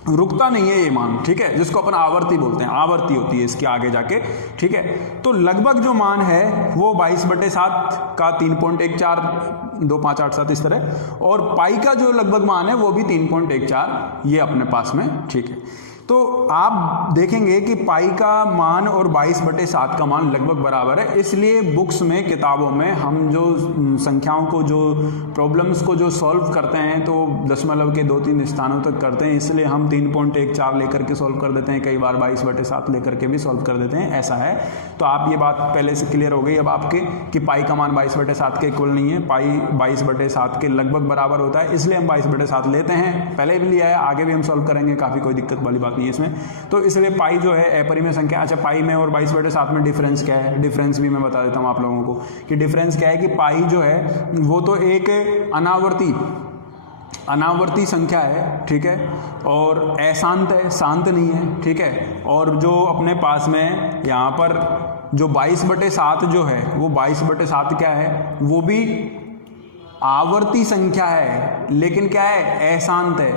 रुकता नहीं है ये मान, ठीक है, जिसको अपन आवर्ती बोलते हैं, आवर्ती होती है इसके आगे जाके, ठीक है। तो लगभग जो मान है वो 22/7 का 3.142587 इस तरह, और पाई का जो लगभग मान है वो भी 3.14 ये अपने पास में, ठीक है। तो आप देखेंगे कि पाई का मान और 22/7 का मान लगभग बराबर है, इसलिए बुक्स में, किताबों में हम जो संख्याओं को, जो प्रॉब्लम्स को जो सॉल्व करते हैं तो दशमलव के 2-3 स्थानों तक करते हैं, इसलिए हम 3.14 लेकर के सॉल्व कर देते हैं, कई बार 22/7 लेकर के भी सॉल्व कर देते हैं, ऐसा है। तो आप ये बात पहले से क्लियर हो गई अब आपके कि पाई का मान 22/7 के इक्वल नहीं है, पाई 22/7 के लगभग बराबर होता है, इसलिए हम 22/7 लेते हैं, पहले भी लिया है, आगे भी हम सॉल्व करेंगे, काफ़ी कोई दिक्कत वाली बात नहीं है इसमें। तो इसलिए पाई जो है अपरिमेय संख्या। अच्छा, पाई में और 22/7 में डिफरेंस क्या है? डिफरेंस भी मैं बता देता हूं आप लोगों को कि डिफरेंस क्या है कि पाई जो है वो तो एक अनावर्ती संख्या है, ठीक है, और अशांत है, शांत नहीं है, ठीक है। और जो अपने पास में यहाँ पर जो 22/7 जो है वो 22/7 क्या है? वो भी आवर्ती संख्या है, लेकिन क्या है? अशांत है।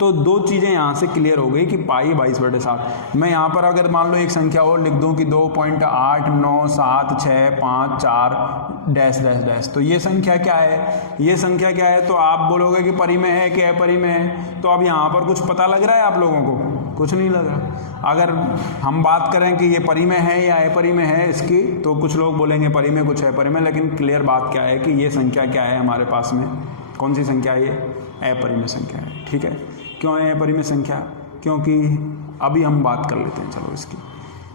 तो दो चीज़ें यहाँ से क्लियर हो गई कि पाई 22/7। मैं यहाँ पर अगर मान लो एक संख्या और लिख दूँ कि 2.897654 तो ये संख्या क्या है? ये संख्या क्या है? तो आप बोलोगे कि परिमेय है कि अपरिमेय है। तो अब यहाँ पर कुछ पता लग रहा है आप लोगों को? कुछ नहीं लग रहा। अगर हम बात करें कि ये परिमेय है या अपरिमेय है इसकी, तो कुछ लोग बोलेंगे परिमेय, कुछ अपरिमेय, लेकिन क्लियर बात क्या है कि ये संख्या क्या है हमारे पास में? कौन सी संख्या है? ये अपरिमेय संख्या है, ठीक है। क्यों है अपरिमेय संख्या? क्योंकि अभी हम बात कर लेते हैं चलो इसकी।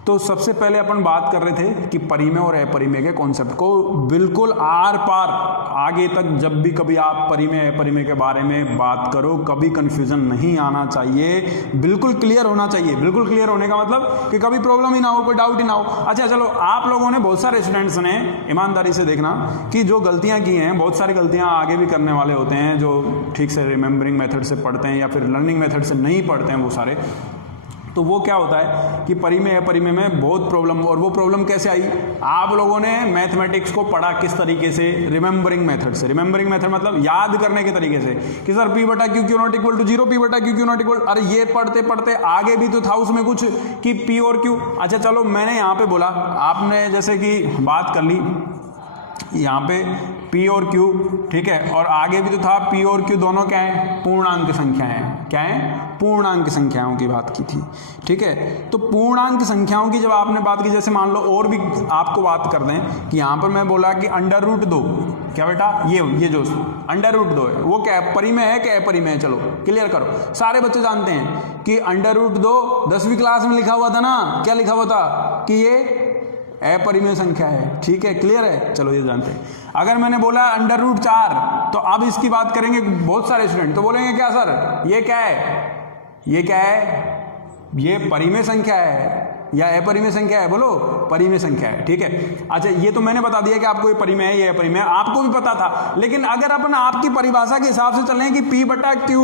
तो सबसे पहले अपन बात कर रहे थे कि परिमेय और अपरिमेय के कॉन्सेप्ट को बिल्कुल आर पार आगे तक, जब भी कभी आप परिमेय अपरिमेय के बारे में बात करो, कभी कंफ्यूजन नहीं आना चाहिए, बिल्कुल क्लियर होना चाहिए। बिल्कुल क्लियर होने का मतलब कि कभी प्रॉब्लम ही ना हो, कोई डाउट ही ना हो। अच्छा चलो, आप लोगों ने, बहुत सारे स्टूडेंट्स ने, ईमानदारी से देखना कि जो गलतियाँ की हैं, बहुत सारी गलतियाँ आगे भी करने वाले होते हैं जो ठीक से रिमेंबरिंग मेथड से पढ़ते हैं या फिर लर्निंग मेथड से नहीं पढ़ते हैं वो सारे। तो वो क्या होता है कि परिमेय अपरिमेय में बहुत प्रॉब्लम, और वो प्रॉब्लम कैसे आई? आप लोगों ने मैथमेटिक्स को पढ़ा किस तरीके से? रिमेंबरिंग मेथड से। रिमेंबरिंग मेथड मतलब याद करने के तरीके से कि sir P/Q not equal to 0, P/Q not equal, अरे ये पढ़ते पढ़ते आगे भी तो था उसमें कुछ कि P और Q। अच्छा चलो, मैंने यहाँ पे बोला, आपने जैसे कि बात कर ली यहाँ पे P और Q, ठीक है, और आगे भी तो था P और Q दोनों क्या है? पूर्णांक संख्याएं हैं। क्या है? पूर्णांक संख्याओं की बात की थी, ठीक है। तो पूर्णांक संख्याओं की जब आपने बात की, जैसे मान लो और भी आपको बात कर दें कि यहाँ पर मैं बोला कि √2, क्या बेटा? ये जो √2 है वो क्या है? परिमेय है कि अपरिमेय है? चलो क्लियर करो। सारे बच्चे जानते हैं कि √2 10वीं क्लास में लिखा हुआ था ना, क्या लिखा हुआ था? कि ये अपरिमेय संख्या है, ठीक है, क्लियर है, चलो ये जानते हैं। अगर मैंने बोला √4, तो अब इसकी बात करेंगे बहुत सारे स्टूडेंट, तो बोलेंगे क्या सर ये क्या है? ये क्या है? ये परिमेय संख्या है या अपरिमेय संख्या है? बोलो, परिमेय संख्या है, ठीक है। अच्छा, ये तो मैंने बता दिया कि आपको ये परिमेय है, ये अपरिमेय, आपको भी पता था। लेकिन अगर अपन आपकी परिभाषा के हिसाब से चलें कि P/Q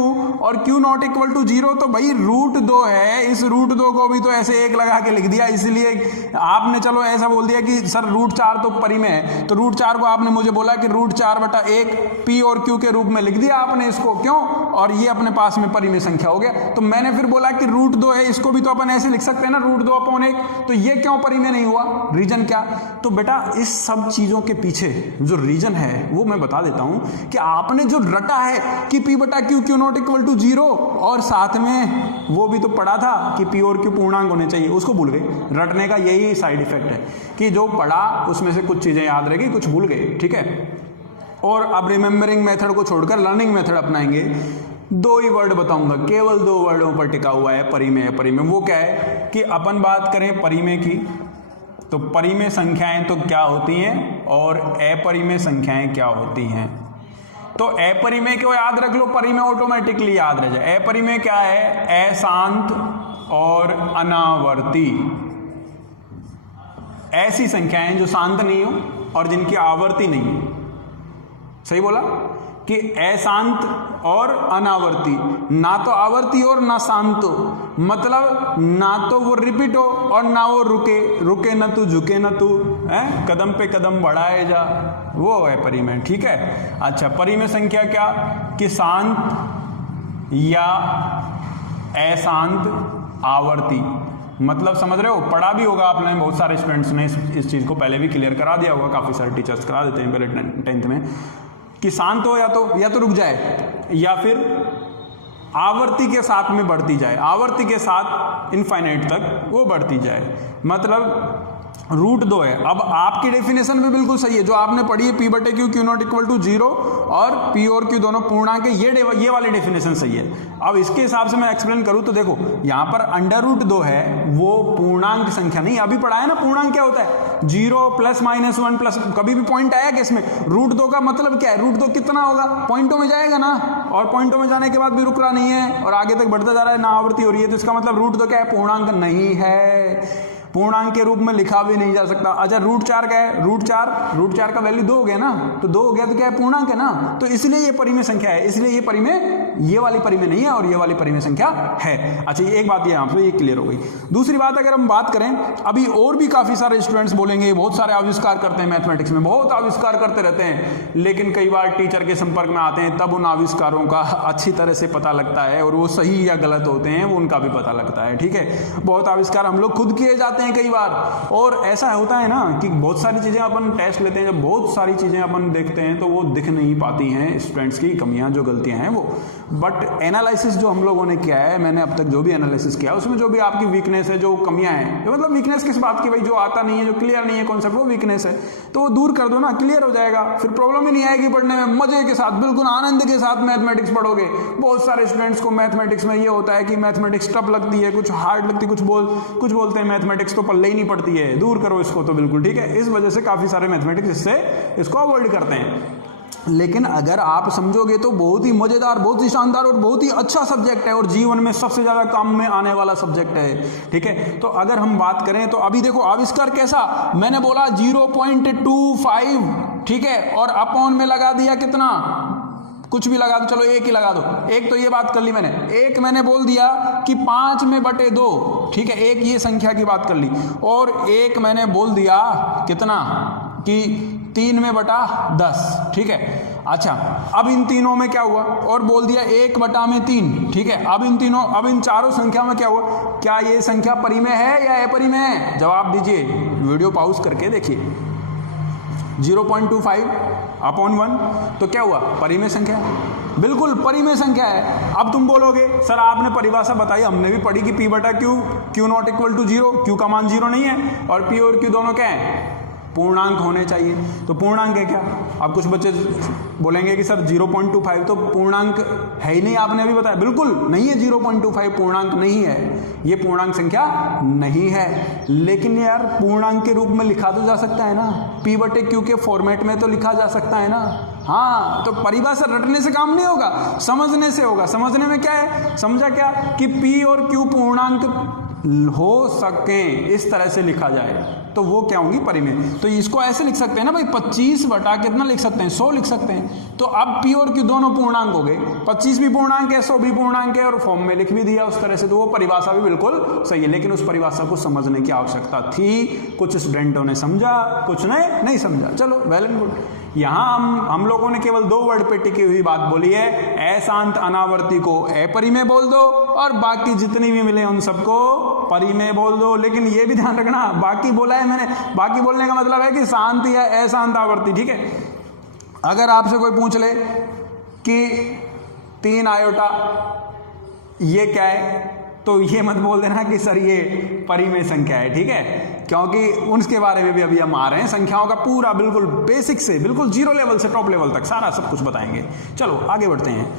और Q नॉट इक्वल टू 0, तो भाई √2 है, इस √2 को भी तो ऐसे 1 लगा के लिख दिया, इसलिए आपने चलो ऐसा बोल दिया कि सर √4 तो परिमेय है, तो √4 को आपने मुझे बोला कि √4/1 P और Q के रूप में लिख दिया आपने इसको, क्यों? और ये अपने पास में परिमेय संख्या हो गया। तो मैंने फिर बोला कि √2 है, इसको भी तो अपन ऐसे लिख सकते हैं ना, √2/1 इनऑर्गेनिक, तो ये क्यों परिमेय नहीं हुआ, रीजन क्या? तो बेटा इस सब चीजों के पीछे जो रीजन है वो मैं बता देता हूं कि आपने जो रटा है कि P बटा Q Q not equal to 0, और साथ में वो भी तो पढ़ा था कि P और Q पूर्णांक होने चाहिए, उसको भूल गए। रटने का यही साइड इफेक्ट है कि जो पढ़ा उसमें से कुछ चीजें याद रहेगी, कुछ भूल गए, ठीक है। और अब रिमेंबरिंग मेथड को छोड़कर लर्निंग मेथड अपनाएंगे। 2 ही वर्ड बताऊंगा, केवल 2 वर्डों पर टिका हुआ है, परिमेय परिमेय। वो क्या है कि अपन बात करें परिमेय की, तो परिमेय संख्याएं तो क्या होती हैं और अपरिमेय संख्याएं क्या होती हैं। तो अपरिमेय को याद रख लो, परिमेय ऑटोमेटिकली याद रह जाए। अपरिमेय क्या है? अशांत और अनावर्ती, ऐसी संख्याएं जो शांत नहीं हो और जिनकी आवर्ती नहीं हो। सही बोला कि अशांत और अनावर्ती, ना तो आवर्ती और ना शांत हो, मतलब ना तो वो रिपीट हो और ना वो रुके न तू झुके न तू, कदम पे कदम बढ़ाए जा, वो है परिमेय, ठीक है। अच्छा, परिमेय संख्या क्या कि शांत या अशांत आवर्ती, मतलब समझ रहे हो, पढ़ा भी होगा आपने, बहुत सारे स्टूडेंट्स ने इस चीज को पहले भी क्लियर करा दिया होगा, काफी सारे टीचर्स करा देते हैं पहले 10th में, कि शांत हो या तो रुक जाए या फिर आवर्ती के साथ में बढ़ती जाए, आवर्ती के साथ इनफाइनाइट तक वो बढ़ती जाए, मतलब √2 है। अब आपकी डेफिनेशन भी बिल्कुल सही है जो आपने पढ़ी है, P बटे Q Q not equal to 0 और P और Q दोनों पूर्णांक है, ये वाली डेफिनेशन सही है। अब इसके हिसाब से मैं एक्सप्लेन करूं तो देखो यहाँ पर √2 है, वो पूर्णांक संख्या नहीं, अभी पढ़ा है ना पूर्णांक क्या होता है, 0 प्लस माइनस 1 प्लस, कभी भी पॉइंट आया क्या इसमें? √2 का मतलब क्या है? √2 कितना होगा? पॉइंटों में जाएगा ना, और पॉइंटों में जाने के बाद भी रुक रहा नहीं है और आगे तक बढ़ता जा रहा है, ना आवृत्ति हो रही है, तो इसका मतलब √2 क्या है? पूर्णांक नहीं है, पूर्णांक के रूप में लिखा भी नहीं जा सकता। अच्छा, √4 क्या है? √4 का वैल्यू 2 हो गया ना, तो 2 हो गया तो क्या है? पूर्णांक है ना, तो इसलिए ये परिमेय संख्या है, इसलिए ये परिमेय, ये वाली परिमेय नहीं है और ये वाली परिमेय संख्या है। अच्छा, एक बात ये यहाँ पे ये क्लियर हो गई। दूसरी बात अगर हम बात करें, अभी और भी काफी सारे स्टूडेंट्स बोलेंगे, बहुत सारे आविष्कार करते हैं मैथमेटिक्स में, बहुत आविष्कार करते रहते हैं, लेकिन कई बार टीचर के संपर्क में आते हैं तब उन आविष्कारों का अच्छी तरह से पता लगता है और वो सही या गलत होते हैं वो उनका भी पता लगता है, ठीक है। बहुत आविष्कार हम लोग खुद किए जाते हैं कई बार, और ऐसा होता है ना कि बहुत सारी चीजें अपन टेस्ट लेते हैं, जब बहुत सारी चीजें अपन देखते हैं तो वो दिख नहीं पाती हैं स्टूडेंट्स की कमियां, जो गलतियां हैं वो, बट एनालिसिस जो हम लोगों ने किया है, मैंने अब तक जो भी एनालिसिस किया उसमें जो भी आपकी वीकनेस है, जो कमियां हैं, जो मतलब वीकनेस किस बात की, भाई जो आता नहीं है, जो क्लियर नहीं है कॉन्सेप्ट, वो वीकनेस है, तो वो दूर कर दो ना, क्लियर हो जाएगा, फिर प्रॉब्लम ही नहीं आएगी पढ़ने में, मजे के साथ, बिल्कुल आनंद के साथ मैथमेटिक्स पढ़ोगे। बहुत सारे स्टूडेंट्स को मैथमेटिक्स में ये होता है कि मैथमेटिक्स टफ लगती है, कुछ हार्ड लगती है, कुछ बोलते हैं मैथमेटिक्स तो पल्ले ही नहीं पड़ती है, दूर करो इसको तो बिल्कुल, ठीक है। इस वजह से काफी सारे मैथमेटिक्स इसको अवॉइड करते हैं। लेकिन अगर आप समझोगे तो बहुत ही मजेदार, बहुत ही शानदार और बहुत ही अच्छा सब्जेक्ट है और जीवन में सबसे ज्यादा काम में आने वाला सब्जेक्ट है, ठीक है। तो अगर हम बात करें तो अभी देखो आविष्कार कैसा, मैंने बोला 0.25, ठीक है, और अपॉन में लगा दिया कितना, कुछ भी लगा दो, चलो 1 ही लगा दो, 1 तो ये बात कर ली मैंने, 1 मैंने बोल दिया कि 5 में बटे 2, ठीक है, 1 ये संख्या की बात कर ली, और 1 मैंने बोल दिया कितना कि 3 में बटा 10, ठीक है। अच्छा, अब इन तीनों में क्या हुआ, और बोल दिया 1 बटा में 3, ठीक है। अब इन चारों संख्या में क्या हुआ, क्या ये संख्या परिमेय है या अपरिमेय है? जवाब दीजिए, वीडियो पॉज करके देखिए। 0.25 अपॉन 1 तो क्या हुआ, परिमेय संख्या, बिल्कुल परिमेय संख्या है। अब तुम बोलोगे सर आपने परिभाषा बताई, हमने भी पढ़ी कि P बटा Q not equal to 0, Q का मान 0 नहीं है और P और Q दोनों क्या है, पूर्णांक होने चाहिए, तो पूर्णांक है क्या? अब कुछ बच्चे बोलेंगे कि सर 0.25 तो पूर्णांक है ही नहीं, आपने अभी बताया, बिल्कुल नहीं है, 0.25 पूर्णांक नहीं है, ये पूर्णांक संख्या नहीं है, लेकिन यार पूर्णांक के रूप में लिखा तो जा सकता है ना, P बटे Q के फॉर्मेट में तो लिखा जा सकता है ना। हाँ, तो परिभाषा रटने से काम नहीं होगा, समझने से होगा। समझने में क्या है, समझा क्या कि P और Q पूर्णांक हो सके, इस तरह से लिखा जाए तो वो क्या होंगी, परिमेय। तो इसको ऐसे लिख सकते हैं ना भाई, 25 बटा कितना लिख सकते हैं, 100 लिख सकते हैं। तो अब P और Q दोनों पूर्णांक हो गए, 25 भी पूर्णांक है, 100 भी पूर्णांक है, और फॉर्म में लिख भी दिया उस तरह से, तो वो परिभाषा भी बिल्कुल सही है। लेकिन उस परिभाषा को समझने की आवश्यकता थी, कुछ स्टूडेंटों ने समझा, कुछ ने नहीं समझा, चलो वेल एंड गुड। यहाँ हम लोगों ने केवल 2 वर्ड पे टिकी हुई बात बोली है, अशांत अनावर्ती को अपरिमेय बोल दो और बाकी जितनी भी मिले उन सबको परिमेय बोल दो। लेकिन ये भी ध्यान रखना, बाकी बोला है मैंने, बाकी बोलने का मतलब है कि शांत या अशांत आवर्ती, ठीक है। अगर आपसे कोई पूछ ले कि 3 आयोटा ये क्या है, तो ये मत बोल देना कि सर ये परिमेय संख्या है, ठीक है, क्योंकि उसके बारे में भी अभी हम आ रहे हैं। संख्याओं का पूरा बिल्कुल बेसिक से बिल्कुल 0 लेवल से टॉप लेवल तक सारा सब कुछ बताएंगे। चलो आगे बढ़ते हैं।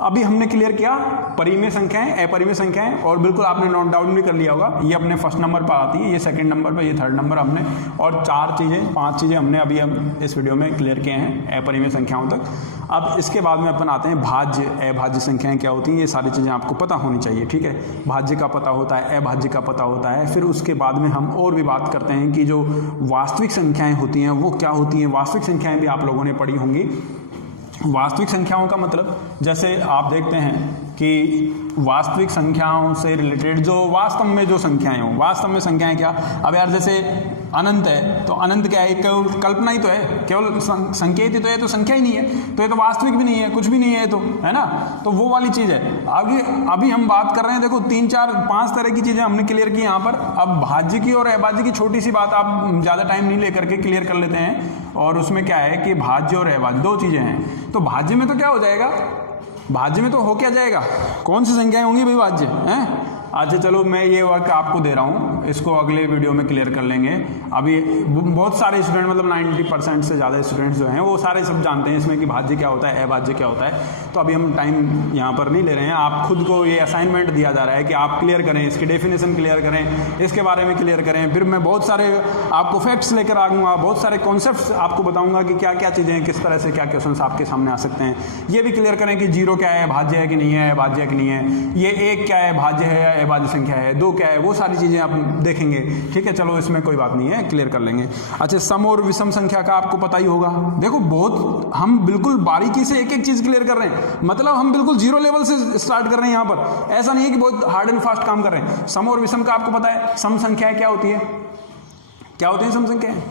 अभी हमने क्लियर किया परिमेय संख्याएं, अपरिमेय संख्याएं, और बिल्कुल आपने नोट डाउन भी कर लिया होगा, ये अपने फर्स्ट नंबर पर आती है, ये सेकंड नंबर पर, ये थर्ड नंबर हमने, और 5 चीज़ें हमने अभी हम इस वीडियो में क्लियर किए हैं अपरिमेय संख्याओं तक। अब इसके बाद में अपन आते हैं भाज्य, अभाज्य संख्याएं क्या होती हैं, ये सारी चीज़ें आपको पता होनी चाहिए, ठीक है। भाज्य का पता होता है, अभाज्य का पता होता है, फिर उसके बाद में हम और भी बात करते हैं कि जो वास्तविक संख्याएँ होती हैं वो क्या होती हैं। वास्तविक संख्याएँ भी आप लोगों ने पढ़ी होंगी। वास्तविक संख्याओं का मतलब, जैसे आप देखते हैं कि वास्तविक संख्याओं से रिलेटेड जो वास्तव में जो संख्याएं हो, वास्तव में संख्याएं क्या, अब यार जैसे अनंत है, तो अनंत क्या है, केवल कल्पना ही तो है, केवल संकेत ही तो है, तो संख्या ही नहीं है, तो ये तो वास्तविक भी नहीं है, कुछ भी नहीं है, तो है ना, तो वो वाली चीज़ है। आगे अभी हम बात कर रहे हैं, देखो 3, 4, 5 तरह की चीज़ें हमने क्लियर की यहाँ पर। अब भाज्य की और अभाज्य की छोटी सी बात आप ज़्यादा टाइम नहीं लेकर के क्लियर कर लेते हैं, और उसमें क्या है कि भाज्य और अभाज्य 2 चीज़ें हैं। तो भाज्य में तो क्या हो जाएगा, भाज्य में तो हो क्या जाएगा, कौन सी संख्याएं होंगी भाई भाज्य हैं। अच्छा चलो मैं ये वर्क आपको दे रहा हूँ, इसको अगले वीडियो में क्लियर कर लेंगे। अभी बहुत सारे स्टूडेंट, मतलब 90% से ज़्यादा स्टूडेंट्स जो हैं वो सारे सब जानते हैं इसमें कि भाज्य क्या होता है, अभाज्य क्या होता है, तो अभी हम टाइम यहाँ पर नहीं ले रहे हैं। आप खुद को ये असाइनमेंट दिया जा रहा है कि आप क्लियर करें, इसकी डेफिनेशन क्लियर करें, इसके बारे में क्लियर करें, फिर मैं बहुत सारे आपको फैक्ट्स लेकर आऊँगा, बहुत सारे कॉन्सेप्ट्स आपको बताऊँगा कि क्या क्या चीज़ें हैं, किस तरह से क्या क्वेश्चन आपके सामने आ सकते हैं। ये भी क्लियर करें कि 0 क्या है, भाज्य है कि नहीं है, अभाज्य है कि नहीं है, ये 1 क्या है, भाज्य है या अभाज्य संख्या है, 2 क्या है, वो सारी चीज़ें आप देखेंगे, ठीक है। चलो इसमें कोई बात नहीं है, क्लियर कर लेंगे। अच्छा, सम और विषम संख्या का आपको पता ही होगा। देखो बहुत हम बिल्कुल बारीकी से एक एक चीज़ क्लियर कर रहे हैं, मतलब हम बिल्कुल 0 लेवल से स्टार्ट कर रहे हैं यहाँ पर, ऐसा नहीं है कि बहुत हार्ड एंड फास्ट काम कर रहे हैं। सम और विषम का आपको पता है, सम संख्याएं क्या होती है, क्या होती है सम संख्याएं,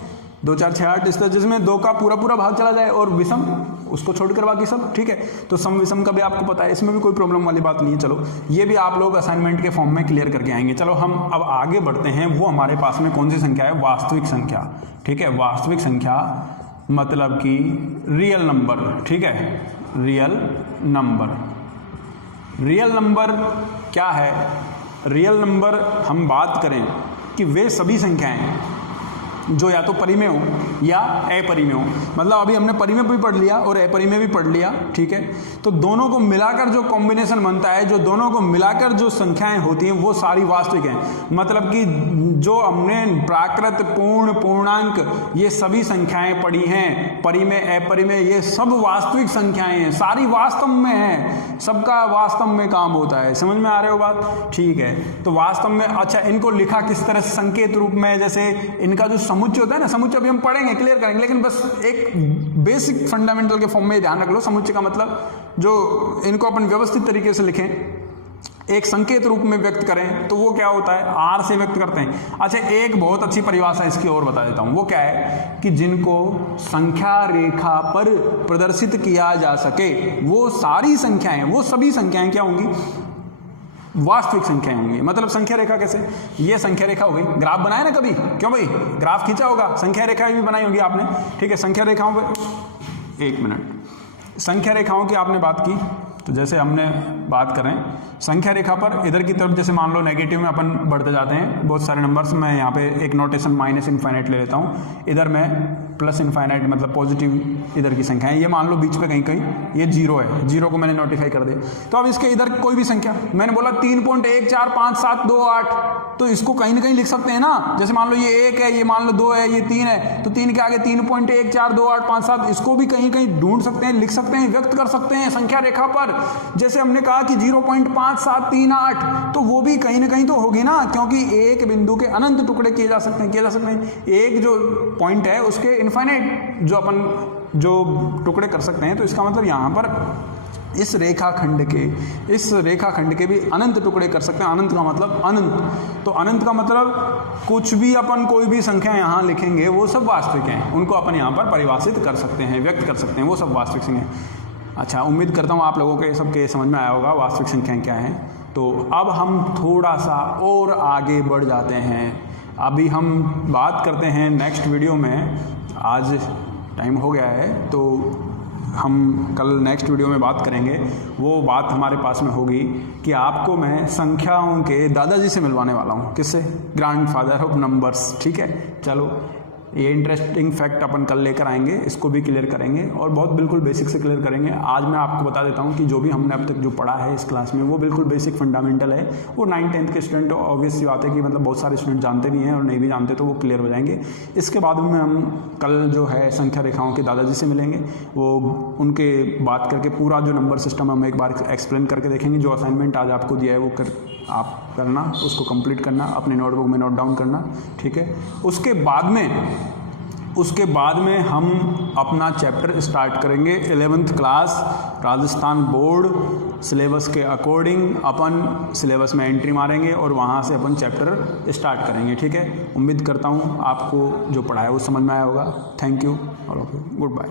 2, 4, 6, 8, इस तरह, जिसमें 2 का पूरा भाग चला जाए और विषम उसको छोड़कर बाकी सब, ठीक है। तो सम विषम का भी आपको पता है, इसमें भी कोई प्रॉब्लम वाली बात नहीं है। चलो ये भी आप लोग असाइनमेंट के फॉर्म में क्लियर करके आएंगे। चलो हम अब आगे बढ़ते हैं। वो हमारे पास में कौन सी संख्या है, वास्तविक संख्या, ठीक है। वास्तविक संख्या मतलब कि रियल नंबर, ठीक है, रियल नंबर। रियल नंबर क्या है, रियल नंबर हम बात करें कि वे सभी संख्याएं जो या तो परिमेय हो या अपरिमेय हो, मतलब अभी हमने परिमेय भी पढ़ लिया और अपरिमेय भी पढ़ लिया, ठीक है। तो दोनों को मिलाकर जो कॉम्बिनेशन बनता है, जो दोनों को मिलाकर जो संख्याएं होती हैं वो सारी वास्तविक हैं। मतलब कि जो हमने प्राकृत, पूर्ण, पूर्णांक, ये सभी संख्याएं पढ़ी हैं, परिमेय, अपरिमेय, ये सब वास्तविक संख्याएं हैं, सारी वास्तव में हैं, सबका वास्तव में काम होता है। समझ में आ रहे हो बात, ठीक है। तो वास्तव में, अच्छा इनको लिखा किस तरह से, संकेत रूप में, जैसे इनका जो समुच्चय होता है ना, समुच्चय अभी हम पढ़ेंगे, क्लियर करेंगे, लेकिन बस एक बेसिक फंडामेंटल के फॉर्म में ध्यान रख लो। समुच्चय का मतलब जो इनको अपन व्यवस्थित तरीके से लिखें, एक संकेत रूप में व्यक्त करें, तो वो क्या होता है, आर से व्यक्त करते हैं। अच्छा एक बहुत अच्छी परिभाषा इसकी और बता देता हूं, वो क्या है कि जिनको संख्या रेखा पर प्रदर्शित किया जा सके वो सारी संख्याएं, वो सभी संख्याएं क्या होंगी, वास्तविक संख्याएं होंगी। मतलब संख्या रेखा कैसे, ये संख्या रेखा हो गई, ग्राफ बनाया ना कभी, क्यों भाई, ग्राफ खींचा होगा, संख्या रेखा भी बनाई होगी आपने, ठीक है। संख्या रेखाओं पे 1 मिनट, संख्या रेखाओं की आपने बात की, तो जैसे हमने बात करें संख्या रेखा पर इधर की तरफ, जैसे मान लो नेगेटिव में अपन बढ़ते जाते हैं बहुत सारे नंबर्स, मैं यहाँ पे एक नोटेशन माइनस इनफाइनाइट ले लेता हूँ, इधर मैं प्लस इनफाइनाइट मतलब पॉजिटिव इधर की संख्या है, ये मान लो बीच पे कहीं कहीं ये 0 है, 0 को मैंने नोटिफाई कर दिया। तो अब इसके इधर कोई भी संख्या, मैंने बोला 3.1457228, तो इसको कहीं ना कहीं लिख सकते हैं ना, जैसे मान लो ये 1 है, ये मान लो 2 है, ये 3 है, तो 3 के आगे 3.14285, इसको भी कहीं कहीं ढूंढ सकते हैं, लिख सकते हैं, व्यक्त कर सकते हैं संख्या रेखा पर। जैसे हमने कहा कि 0.5738, तो वो भी कहीं ना कहीं तो होगी ना, क्योंकि एक बिंदु के अनंत टुकड़े किए जा सकते हैं, एक जो पॉइंट है उसके इनफाइनाइट जो अपन जो टुकड़े कर सकते हैं। तो इसका मतलब यहाँ पर इस रेखाखंड के भी अनंत टुकड़े कर सकते हैं। अनंत का मतलब अनंत, तो अनंत का मतलब कुछ भी अपन कोई भी संख्या यहाँ लिखेंगे वो सब वास्तविक हैं, उनको अपन यहाँ पर परिभाषित कर सकते हैं, व्यक्त कर सकते हैं, वो सब वास्तविक संख्या। अच्छा, उम्मीद करता हूँ आप लोगों के सबके समझ में आया होगा वास्तविक संख्याएँ क्या हैं। तो अब हम थोड़ा सा और आगे बढ़ जाते हैं। अभी हम बात करते हैं नेक्स्ट वीडियो में, आज टाइम हो गया है तो हम कल नेक्स्ट वीडियो में बात करेंगे। वो बात हमारे पास में होगी कि आपको मैं संख्याओं के दादाजी से मिलवाने वाला हूँ। किससे? Grandfather of numbers. ठीक है, चलो ये इंटरेस्टिंग फैक्ट अपन कल लेकर आएंगे, इसको भी क्लियर करेंगे और बहुत बिल्कुल बेसिक से क्लियर करेंगे। आज मैं आपको बता देता हूँ कि जो भी हमने अब तक जो पढ़ा है इस क्लास में वो बिल्कुल बेसिक फंडामेंटल है। वो 9th-10th के स्टूडेंट ऑब्वियस सी बात है कि मतलब बहुत सारे स्टूडेंट जानते भी हैं और नहीं भी जानते, तो वो क्लियर हो जाएंगे। इसके बाद में हम कल जो है संख्या रेखाओं के दादाजी से मिलेंगे, वो उनके बात करके पूरा जो नंबर सिस्टम हम एक बार एक्सप्लेन करके देखेंगे। जो असाइनमेंट आज आपको दिया है वो आप करना, उसको कंप्लीट करना, अपने नोटबुक में नोट डाउन करना। ठीक है, उसके बाद में हम अपना चैप्टर स्टार्ट करेंगे 11th class Rajasthan board syllabus के अकॉर्डिंग। अपन सिलेबस में एंट्री मारेंगे और वहाँ से अपन चैप्टर स्टार्ट करेंगे। ठीक है, उम्मीद करता हूँ आपको जो पढ़ा है वो समझ में आया होगा। थैंक यू और गुड बाय।